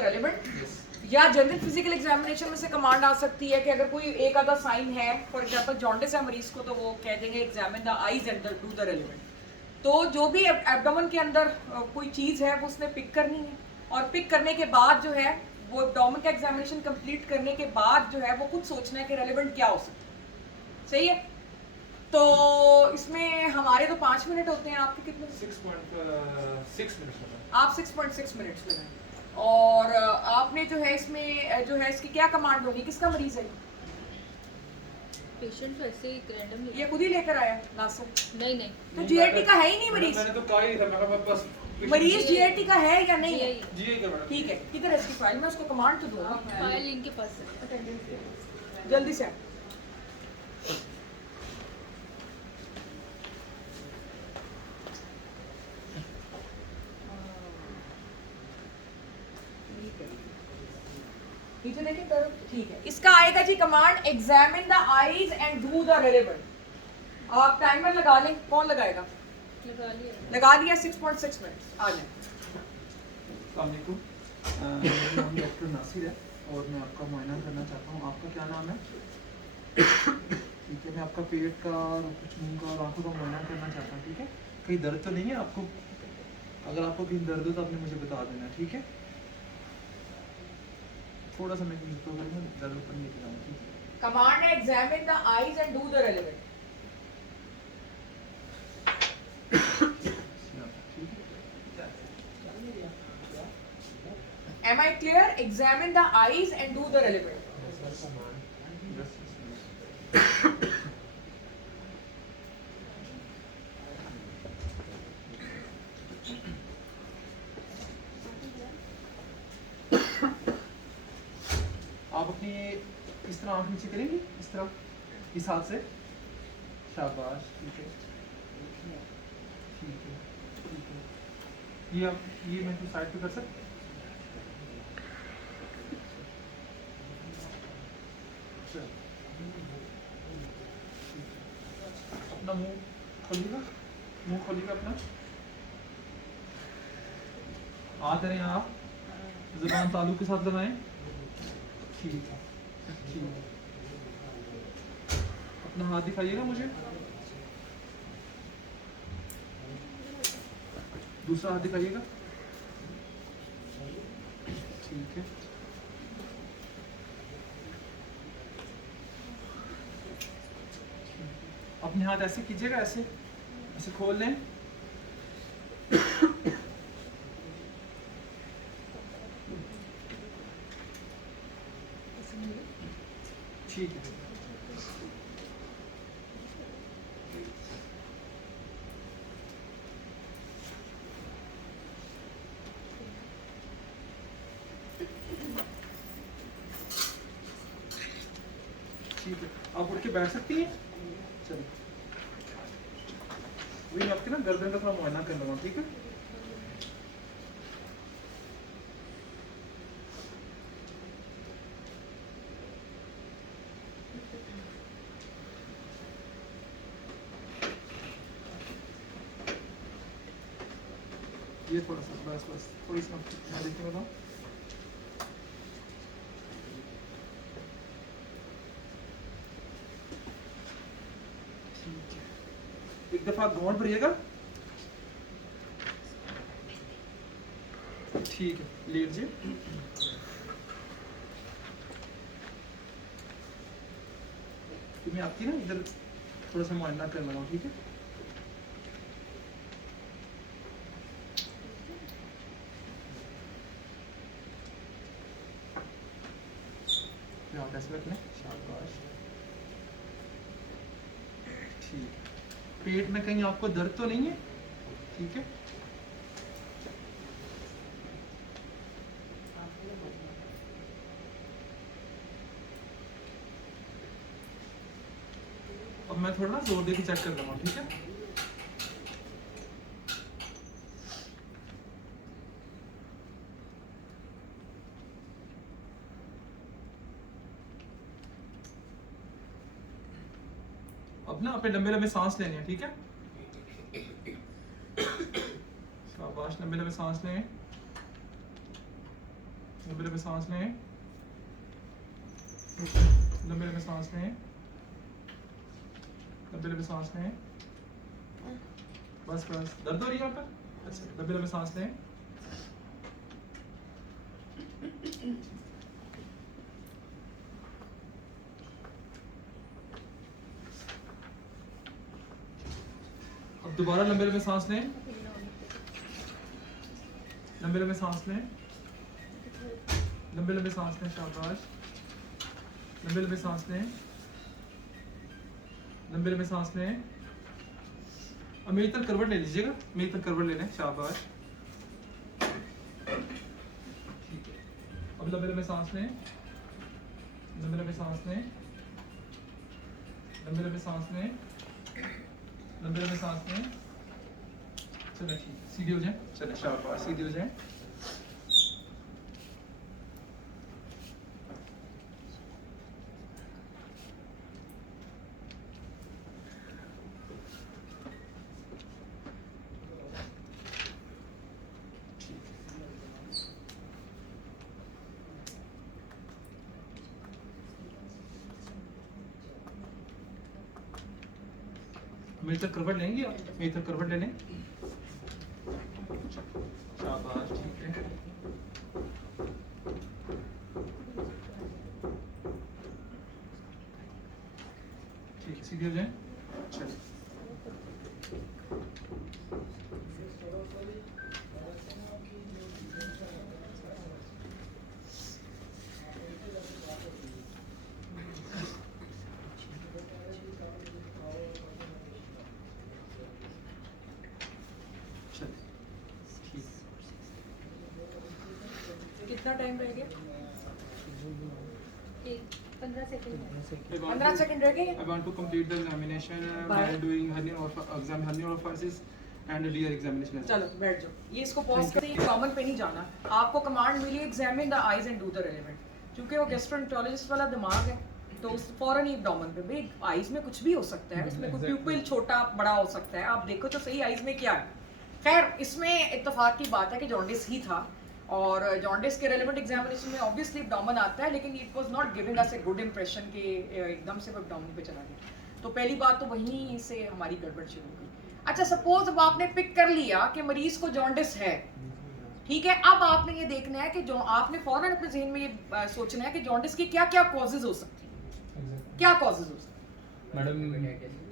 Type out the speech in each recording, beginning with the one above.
Relevant या general physical examination में से कमांड आ सकती है कि अगर कोई एक आधा साइन है, फॉर एग्जांपल जॉन्डिस है मरीज को, तो वो कह देंगे examine the eyes and do the relevant. तो जो भी एब्डोमेन के अंदर कोई चीज़ है वो उसने पिक करनी है, और पिक करने के बाद जो है वो एब्डोमेन का एग्जामिनेशन कंप्लीट करने के बाद जो है वो खुद सोचना है कि रेलेवेंट क्या हो सकता है। सही है। तो इसमें हमारे तो 5 मिनट होते हैं, आपके कितने? 6.6 मिनट्स होता है। आप 6.6 मिनट्स में हैं। और आपने जो है इसमें जो है इसकी क्या कमांड होगी, किसका मरीज है? पेशेंट वैसे ही रैंडम ये खुद ही लेकर आया नासिर? नहीं नहीं, तो जीआईटी का है ही नहीं मरीज? मैंने तो कहा ही था, मैं कहा बस मरीज जीआईटी का है या नहीं है? जी का मैडम। ठीक है, किधर है इसकी फाइल? मैं उसको कमांड तो दूंगा। फाइल इनके पास है। जल्दी से। नीचे देखिए तरफ, ठीक है। इसका आएगा जी command examine the eyes and do the relevant. आप टाइमर लगा लें, कौन लगाएगा? लगा दिया। 6.6 मिनट्स। आ जाए। अस्सलाम वालेकुम, मेरा नाम डॉक्टर नासिर है और मैं आपका मुआयना करना चाहता हूँ। आपका क्या नाम है? ठीक है, मैं आपका पेट का और कुछ मुंह का और आंखों का मुआयना करना चाहता हूँ। ठीक है, कहीं दर्द तो नहीं है आपको? अगर आपको कहीं दर्द हो तो आपने मुझे बता देना। ठीक है, थोड़ा सा मैं तो ज़्यादा ऊपर नहीं जाऊँगा। ठीक है, कमांड है examine the eyes and do the relevant. Am I clear? Examine the eyes and do the relevant. आप अपनी इस तरह आँख नीचे करेंगे, इस तरह, इस हाथ से। शाबाश, ठीक है, ठीक है, ठीक है। ये आप ये मैं तो साइड पे कर सकता। अपना मुंह खोलिएगा, मुंह खोलिएगा अपना। हाथ करें आप, ज़ुबान तालू के साथ लगाएं। ठीक है, ठीक है। अपना हाथ दिखाइएगा मुझे, दूसरा हाथ दिखाइएगा। ठीक है, अपने हाथ ऐसे कीजिएगा, ऐसे ऐसे खोल लें। ठीक है, ठीक है। आप उठ के बैठ सकती हैं। चलिए, वही आपके ना गर्दन का थोड़ा मुआयना कर लूँगा। ठीक है, ये थोड़ा सा बस बस थोड़ी सी मैं देखते बताऊँ। ठीक है, एक दफा घूंट भरिएगा। ठीक है, लेट जी। मैं आपकी ना इधर थोड़ा सा मुआयना कर लगा। ठीक है, हाथ ऐसे रख लें। शाबाश, ठीक है। पेट में कहीं आपको दर्द तो नहीं है? ठीक है, अब मैं थोड़ा ना जोर देके चेक कर लूँगा। ठीक है, अब ना आपने लंबे लंबे सांस लेने हैं। ठीक है, शाबाश, लंबे लंबे सांस लें। लंबे लंबे सांस लें, लंबे लंबे सांस लें, लंबे लंबे सांस लें। बस बस, दर्द हो रही है यहाँ पर? अच्छा, लंबे लंबे सांस लें। अब दोबारा लंबे लंबे सांस लें, लंबे लंबे सांस लें, लंबे लंबे सांस लें, शाबाश। लंबे लंबे सांस लें, लंबे लंबे सांस लें। अब मेरी तरफ करवट ले लीजिएगा, मेरी तरफ करवट ले लें, शाबाश। ठीक है, अब लंबे लंबे सांस लें, लंबे लंबे सांस लें, लंबे लंबे सांस लें, लंबे लंबे सांस लें। चलो ठीक, सीधे हो जाए, चलो शाबाश, सीधे हो जाए। मेरी तरफ करवट लेंगे आप? मेरी तरफ करवट ले लें, शाबाश, ठीक है। ठीक है, सीधे हो जाए, चलिए। कितना टाइम रह गया? 15 सेकंड 15 सेकंड रह गए। I want to complete the examination by doing herniorrhaphysis and rear examination. चलो बैठ जाओ, ये इसको पॉज करते हैं, कॉमन पे नहीं जाना। आपको कमांड मिली examine the eyes and do the relevant. क्योंकि वो गैस्ट्रोएंटरोलॉजिस्ट वाला दिमाग है तो उस फौरन ही एब्डोमेन पे, भाई आईज में कुछ भी हो सकता है, उसमें कोई प्यूपिल छोटा बड़ा हो सकता है, आप देखो तो सही आईज में क्या है। खैर इसमें इत्तेफाक की बात है कि जॉन्डिस ही था और जॉन्डिस के रेलेवेंट एग्जामिनेशन में ऑब्वियसली एब्डोमेन आता है, लेकिन it was not giving us a good impression कि एकदम से वो एब्डोमेन पे चला गया। तो पहली बात तो वहीं से हमारी गड़बड़ शुरू हुई। अच्छा सपोज अब आपने पिक कर लिया कि मरीज को जॉन्डिस है, ठीक है, अब आपने ये देखना है कि जो आपने फौरन अपने जहन में ये सोचना है कि जॉन्डिस की क्या क्या कॉजेज हो सकती हैं, क्या कॉजेज हो सकती हैं। Madam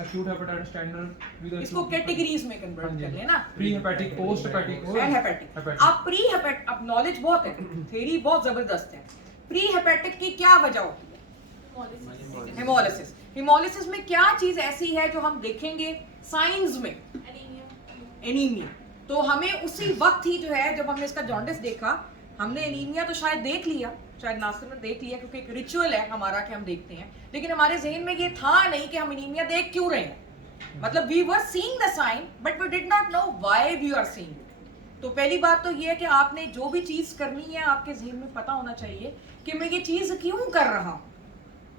acute hepatitis standard with इसको कैटेगरीज में कन्वर्ट कर लेना, pre hepatic, post hepatic and hepatic. अब प्री हेपेटिक, अब नॉलेज बहुत है, थ्योरी बहुत जबरदस्त है। प्री हेपेटिक की क्या वजह होती है? हेमोलिसिस। हेमोलिसिस में क्या चीज ऐसी है जो हम देखेंगे साइंस में? एनीमिया। तो हमें उसी वक्त ही जो है जब हमने इसका जॉन्डिस देखा, हमने एनीमिया तो शायद देख लिया, शायद नासिर ने देख लिया क्योंकि एक रिचुअल है हमारा कि हम देखते हैं, लेकिन हमारे जहन में ये था नहीं कि हम एनीमिया देख क्यों रहे हैं। मतलब we were seeing the sign but we did not know why we are seeing it. तो पहली बात तो ये है कि आपने जो भी चीज करनी है आपके जहन में पता होना चाहिए कि मैं ये चीज क्यों कर रहा हूँ।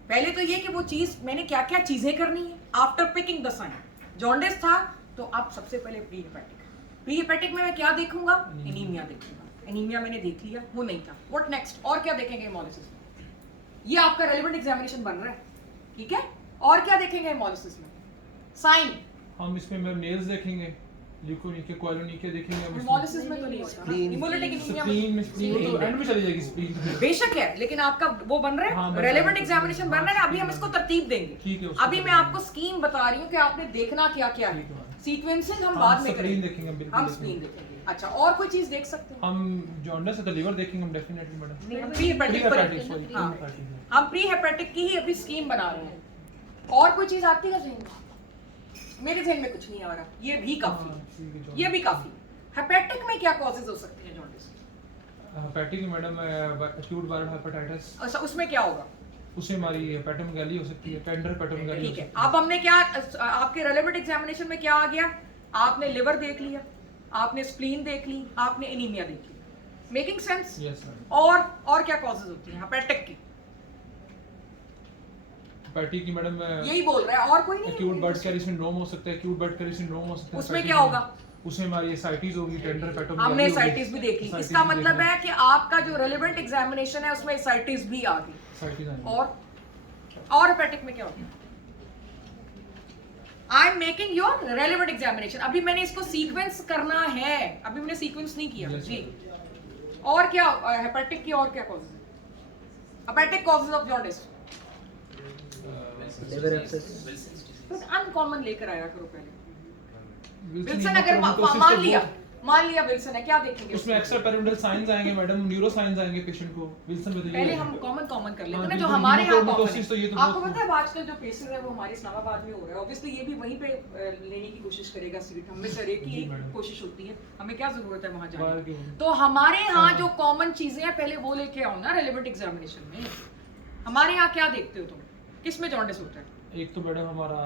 पहले तो ये कि वो चीज मैंने क्या क्या चीजें करनी है after picking the sign. Jaundice था तो अब सबसे पहले प्री हेपेटिक। प्री हेपेटिक में मैं क्या देखूंगा? एनीमिया देखूंगा। एनीमिया मैंने देख लिया, वो नहीं था, व्हाट नेक्स्ट? और क्या देखेंगे हेमोलिसिस में? ये आपका रेलेवेंट एग्जामिनेशन बन रहा है, ठीक है। और क्या देखेंगे हेमोलिसिस में? साइन। हम इसमें मैम नेल्स देखेंगे, ल्यूकोनिके, कोलोनिके देखेंगे हम। हेमोलिसिस में तो नहीं होता, हेमोलिटिक एनीमिया स्प्लीन में, स्प्लीन तो एंड में चली जाएगी स्प्लीन। बेशक है, लेकिन आपका वो बन रहा है, रेलेवेंट एग्जामिनेशन बन रहा है। अभी हम इसको तरतीब देंगे, ठीक है। अभी मैं आपको स्कीम बता रही हूँ कि आपने देखना क्या क्या है। सीक्वेंसिंग हम बाद में स्प्लीन करेंगे, देखेंगे बिल्कुल, हम स्प्लीन देखेंगे। अच्छा और कोई चीज देख सकते हैं? हम जॉन्डिस का लिवर देखेंगे हम डेफिनेटली मैडम। हम प्री हेपेटिक पर हाँ, हम प्री हेपेटिक की ही अभी स्कीम बना रहे हैं। और कोई चीज आती है जहन में? मेरे जहन में कुछ नहीं आ रहा, ये भी काफी है, ये भी काफी। हेपेटिक में क्या कॉजेज हो सकती हैं jaundice? Hepatic madam acute viral hepatitis. अच्छा उसमें क्या होगा? उससे हमारी हेपेटोमेगाली हो सकती है, टेंडर हेपेटोमेगाली। ठीक है, अब हमने क्या आपके रेलेवेंट एग्जामिनेशन में क्या आ गया? आपने लिवर देख लिया, आपने स्प्लीन देख ली, आपने एनीमिया देख ली। Making sense? Yes ma'am. और क्या कॉजेज होती हैं हेपेटिक की? हेपेटिक की मैडम यही बोल रहा है, और कोई नहीं? एक्यूट ब्लड कैरी सिंड्रोम हो सकता है, एक्यूट ब्लड कैरी सिंड्रोम हो सकता है। उसमें क्या होगा? उसमें हमारी एसाइटिस होगी, टेंडर हेपेटोमेगाली हमने होगी। एसाइटिस भी देख ली। एसाइटिस इसका भी मतलब देखना। है कि आपका जो रेलेवेंट एग्जामिनेशन है उसमें एसाइटिस भी आ गई। एसाइटिस आएंगी। और हेपेटिक में क्या होता है? I am making your relevant examination. अभी मैंने इसको सीक्वेंस करना है, अभी मैंने सीक्वेंस नहीं किया Yes, जी। और क्या हेपेटिक की और क्या कॉजेज है? Hepatic causes of jaundice liver abscess uncommon लेकर आया करो पहले। विल्सन विल्सन अगर मान लिया विल्सन है, क्या देखेंगे उसमें एक्स्ट्रा पेरिडोनल साइंस आएंगे मैडम, न्यूरो साइंस आएंगे पेशेंट को। विल्सन बताइए। पहले हम कॉमन कर लेते हाँ, हैं ना, जो बिल्कुल, हमारे यहाँ common हीमोक्रोमैटोसिस तो ये है। तो आपको बहुत- पता है आजकल जो केसेस है वो हमारे इस्लामाबाद में हो रहा है। ऑब्वियसली ये भी वहीं पे लेने की कोशिश करेगा सीट। हमें सर एक जी, ही मैडम। कोशिश होती है, हमें क्या जरूरत है वहाँ बाहर जाने की की। होगी। तो हमारे यहाँ हाँ। जो कॉमन चीजें हैं पहले वो लेके आओ ना रेलेवेंट एग्जामिनेशन में। हमारे यहाँ क्या देखते हो तुम, किस में जॉन्डिस होता है? एक तो मैडम हमारा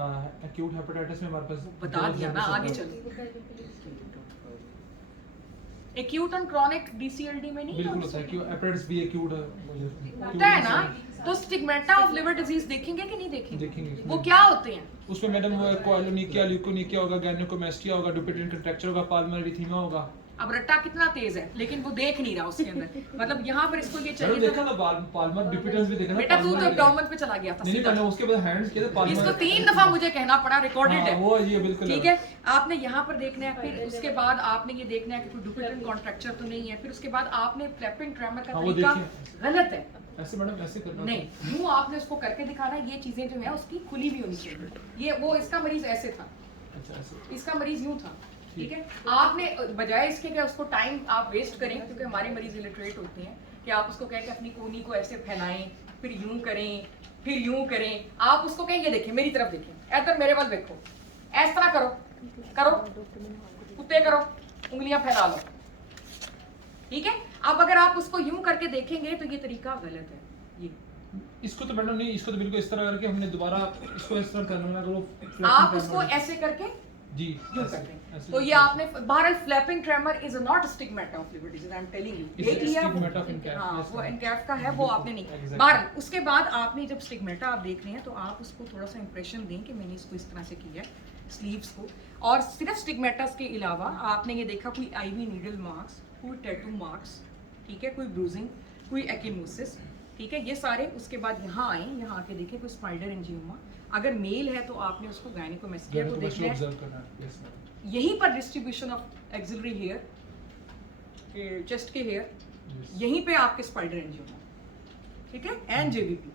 एक्यूट हेपेटाइटिस में हमारे पास बता दिया ना, आगे चलो। एक्यूट एंड क्रॉनिक डीसीएलडी में नहीं बिल्कुल होता है कि हेपेटाइटिस बी एक्यूट होता है ना। तो स्टिग्मेटा ऑफ लिवर डिजीज देखेंगे कि नहीं देखेंगे? देखेंगे। वो क्या होते हैं? उसमें मैडम वो कोएलोनिकिया, ल्यूकोनिकिया होगा, गायनेकोमेस्टिया होगा, डुपिटेंट कंट्रैक्चर होगा, पाल्मोनरी एरिथीमा होगा। अब रट्टा कितना तेज है, लेकिन वो देख नहीं रहा उसके अंदर। मतलब यहाँ पर इसको ये मैडम चाहिए देखा था। ना पाल्मर डिपिटेंस भी देखा ना। बेटा तू तो pulmonary- एब्डोमेन पे चला गया था नहीं नहीं, सीधा। मैंने उसके बाद हैंड्स किए थे पाल्मर। इसको 3 दफा मुझे कहना पड़ा, रिकॉर्डेड हाँ, है। वो ये बिल्कुल ठीक है, आपने यहाँ पर देखना है, फिर उसके बाद आपने ये देखना है कि कोई डुपिटेंट कॉन्ट्रैक्चर तो नहीं है। फिर उसके बाद आपने फ्लैपिंग ट्रेमर का हाँ, वो तरीका देखिए। गलत है। ऐसे मैडम ऐसे करना नहीं, यूं आपने उसको करके दिखाना, ये चीजें जो है उसकी खुली भी होनी चाहिए। ये वो इसका मरीज ऐसे था, अच्छा ऐसे। इसका मरीज यूं था। ठीक है, आपने बजाय इसके कि उसको टाइम आप वेस्ट करें, क्योंकि हमारे मरीज इलिटरेट होते हैं, कि आप उसको कहें कि अपनी कोनी को ऐसे फैलाएं, फिर यूं करें, फिर यूं करें। आप उसको कहें ये देखिए, मेरी तरफ देखिए, इधर मेरे वाल देखो, इस तरह करो करो, कुत्ते करो, उंगलियां फैला लो। ठीक है, अब अगर आप उसको यूं करके देखेंगे तो ये तरीका गलत है। ये इसको तो मैडम नहीं, इसको तो बिल्कुल इस तरह करके हमने दोबारा इसको इस तरह करना है। अगर आप उसको ऐसे करके जी यूं ऐसे- करते हैं। ऐसे- तो ये आपने बहरहाल flapping tremor is not stigmata of liver disease, I am telling you. It's देख लिया वो? stigmata of Encaph, हाँ, yes, वो ma'am. एनकैफ का है, वो आपने नहीं। Exactly. बहरहाल उसके बाद आपने जब स्टिग्मेटा आप देख रहे हैं तो आप उसको थोड़ा सा इंप्रेशन दें कि मैंने इसको इस तरह से किया है स्लीव्स को। और सिर्फ स्टिग्मेटास के अलावा आपने ये देखा कोई आईवी नीडल मार्क्स, कोई टैटू मार्क्स, ठीक है, कोई ब्रूजिंग, कोई एक्यूमोसिस, ठीक है, ये सारे। उसके बाद यहाँ आए, यहाँ आके देखें कोई स्पाइडर एंजियोमा। अगर मेल है तो आपने उसको गायनेकोमेस्टिया को देखना है। ऑब्जर्व करना है। Yes madam. यहीं पर distribution of axillary hair, chest के हेयर, Yes. यहीं पे आपके स्पाइडर एंजियोमा, ठीक है, एंड जेवीपी,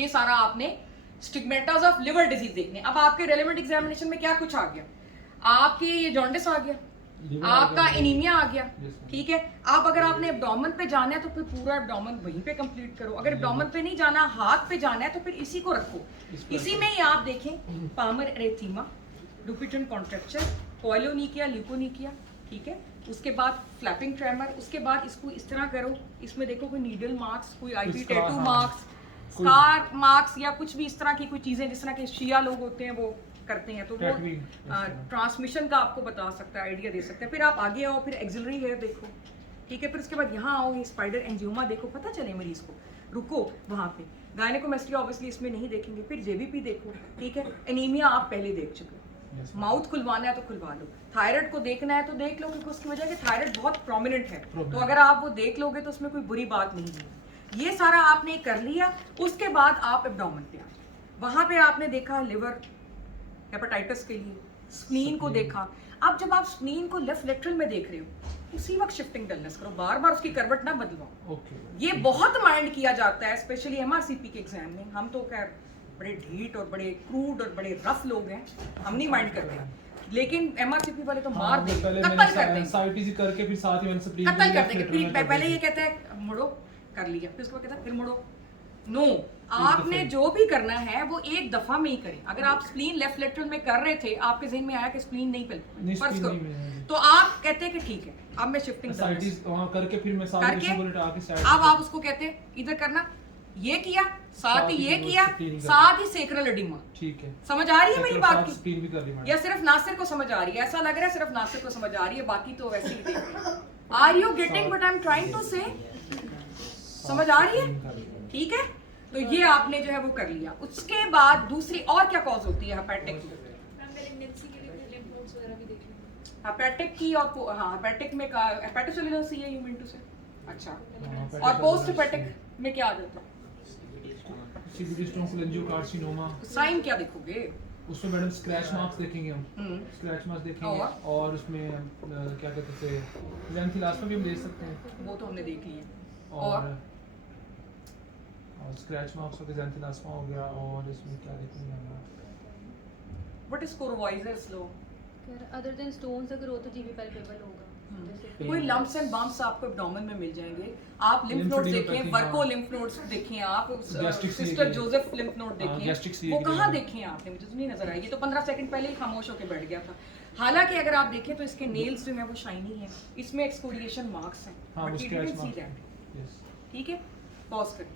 ये सारा आपने स्टिग्मेटास ऑफ लिवर डिजीज देखने। अब आपके रेलेवेंट एग्जामिनेशन में क्या कुछ आ गया? आपके ये जॉन्डिस आ गया, Liver आ आपका गया। एनीमिया आ गया। Yes, ma'am. ठीक है, अब अगर आपने एब्डोमेन पे जाना है तो फिर पूरा एब्डोमेन वहीं पे कंप्लीट करो। अगर एब्डोमेन पे नहीं जाना, हाथ पे जाना है, तो फिर इसी को रखो। इस पर इसी में ही आप देखें पामर एरेथीमा, डुपिटेंट कॉन्ट्रैक्चर, कोएलोनिकिया, ल्यूकोनिकिया, ठीक है। उसके बाद फ्लैपिंग ट्रेमर, उसके बाद इसको इस तरह करो, इसमें देखो कोई नीडल मार्क्स, कोई आईवी इसका, टैटू हाँ, मार्क्स, कोई- स्कार मार्क्स, या कुछ भी इस तरह की कोई चीजें जिस तरह के शिया लोग होते हैं वो करते हैं। तो वो Tattooing, yes, ma'am. ट्रांसमिशन का आपको बता सकता है, आइडिया दे सकता है। फिर आप आगे आओ, फिर एक्सिलरी हेयर देखो, ठीक है। फिर उसके बाद यहाँ आओ, ये स्पाइडर एंजियोमा देखो, पता चले मरीज को। रुको वहाँ पे, गायनेकोमेस्टिया ऑब्वियसली इसमें नहीं देखेंगे। फिर जेवीपी देखो, ठीक है। एनीमिया आप पहले देख चुके हो। Yes, माउथ खुलवाना है तो खुलवा लो, थायराइड को देखना है तो देख लो, क्योंकि उसकी वजह है कि थायराइड बहुत प्रोमिनेंट है। तो अगर आप वो देख लोगे तो उसमें कोई बुरी बात नहीं है। ये सारा आपने कर लिया। उसके बाद आप एब्डोमेन पे आए, वहां पे आपने देखा लिवर, हेपेटाइटिस के लिए स्प्लीन को देखा। अब जब आप स्प्लीन को लेफ्ट लेटरल में देख रहे हो, उसी वक्त शिफ्टिंग डलनेस करो, बार बार उसकी करवट ना बदलवाओ। ओके। ये बहुत माइंड किया जाता है, स्पेशली एमआरसीपी के एग्जाम में। हम तो खैर बड़े ढीठ और बड़े क्रूड और बड़े रफ लोग हैं, हम नहीं माइंड करते, लेकिन एमआरसीपी वाले तो मार देंगे, पहले कत्ल मैंने कर देंगे, साइटीसी करके फिर साथ ही मैंने स्प्लीन कत्ल कर देंगे। फिर पहले ये कहता है मुड़ो, कर लिया, फिर उसको कहता है फिर मुड़ो। नो, आपने जो भी करना है वो एक दफा में ही करें। अगर आप स्प्लीन लेफ्ट लेटरल में कर रहे थे, आपके जहन में आया कि स्प्लीन नहीं नहीं, फर्ज spleen करो, नहीं है। तो आप कहते हैं कि ठीक है, अब मैं शिफ्टिंग साइटीज वहां करके फिर मैं साथ करके में बुलेट आके साइड अब आप उसको कहते हैं इधर करना, ये किया, साथ ही ये वो किया, spleen कर साथ ही सेक्रल एडिमा। ठीक है। समझ आ रही है मेरी बात की? स्प्लीन भी कर दी मैडम। या सिर्फ नासिर को समझ आ रही है? ऐसा लग रहा है सिर्फ नासिर को समझ आ रही है, बाकी तो वैसे ही देख रहे हैं। Are you getting what I am trying to say? समझ आ रही है? ठीक है, तो ये आपने जो है वो कर लिया। उसके बाद दूसरी और क्या कॉज होती है हेपेटिक? हेपेटिक की और हाँ हेपेटिक में का हेपेटोसेलुलर सी है, यू मीन टू से? अच्छा। हाँ, और पोस्ट हेपेटिक में क्या आ जाता है? CBD stone, कोलेंजियोकार्सिनोमा। साइन क्या देखोगे? उसमें मैडम स्क्रैच मार्क्स देखेंगे हम, हम्म, स्क्रैच मार्क्स देखेंगे और उसमें क्या कहते थे ज़ैंथिलास्मा भी हम देख सकते हैं। वो तो हमने देख लिए। और स्क्रैच मार्क्स हो गए, ज़ैंथिलास्मा हो गया, और इसमें क्या देखेंगे हम? What is Courvoisier's law? Other than stones अगर हो तो जीबी पैल्पेबल होगा। जैसे कोई लम्प्स एंड बम्प्स आपको एब्डोमेन में मिल जाएंगे। आप लिम्फ नोड Lymphadenopathy, देखें, हाँ। वर्को लिम्फ नोड्स देखें, आप Gastric sister sleeve Joseph lymph node हाँ, gastric देखें। sleeve वो के कहाँ लिए। देखे हैं आपने? मुझे तो नहीं नजर आई। ये तो 15 सेकंड पहले ही खामोश होकर बैठ गया था। हालांकि अगर आप देखें तो इसके नेल्स जो है वो शाइनी है, इसमें एक्सफोलिएशन मार्क्स हैं। हाँ, वो But we scratch didn't see marks. that. Yes. ठीक है, पॉज करें।